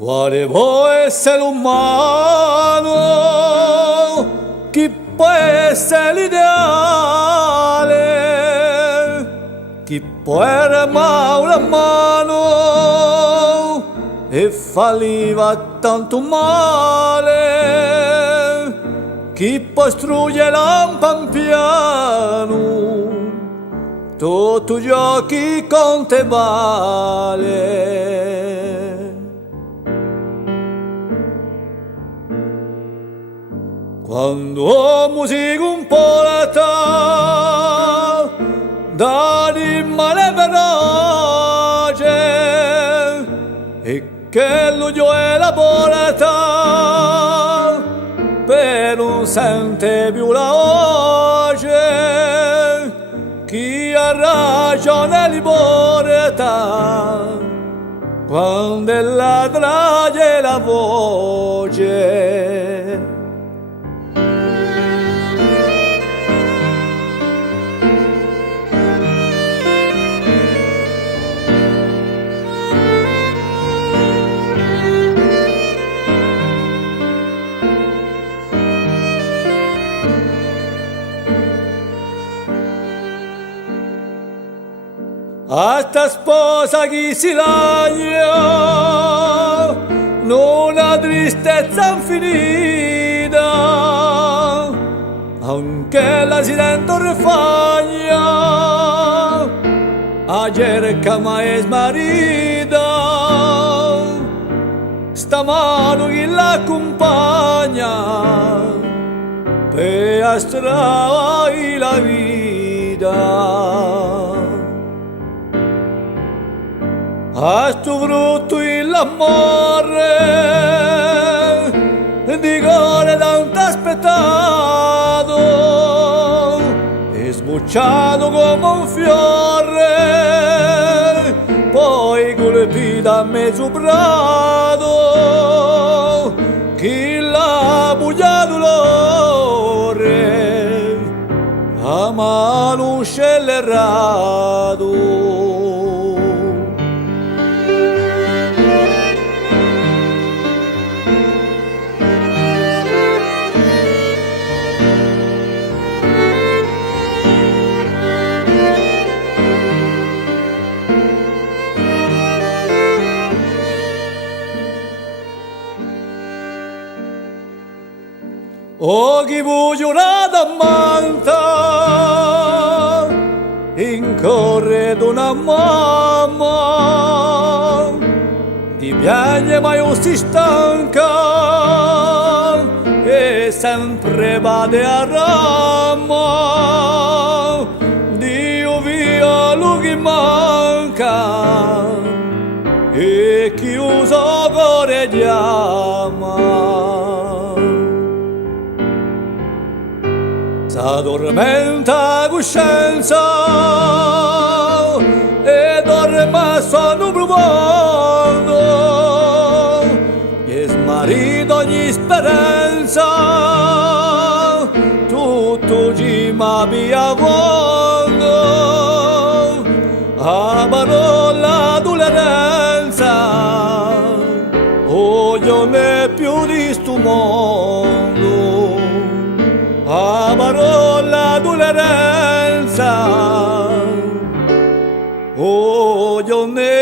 Quale può essere umano? Chi può essere l'ideale? Chi può armare una mano e falliva tanto male? Chi può distruggere un piano? Tutto ciò che con te vale. Quando musica un po' la ta, da di male veloce, e che lo io elabora ta, per non sente più la voce, chi ha ragione libertà, quando è la trage la voce. A sta sposa chi si lagna, non ha tristezza infinita, anche la si sente refagna, a cerca mai smarrita, sta mano chi l'accompagna, per astrare la vita. A sto frutto l'amore di cuore tanto aspettato e sbocciato come un fiore, poi colpito a mezzo prato, chi l'ha bugliato l'ore a mano scellerato. O chi voglio una manta in corre d'una mamma, ti piagne ma io si stanca e sempre vade a rama, Dio via lui che manca e chi usa cuore chiama. S'addormenta coscienza e dorme sonno profondo e smarrito ogni speranza, tutto ci ma via fondo, a parola d'ulerenza, io non è più di sto mondo. A parola d'ulerenza, io ne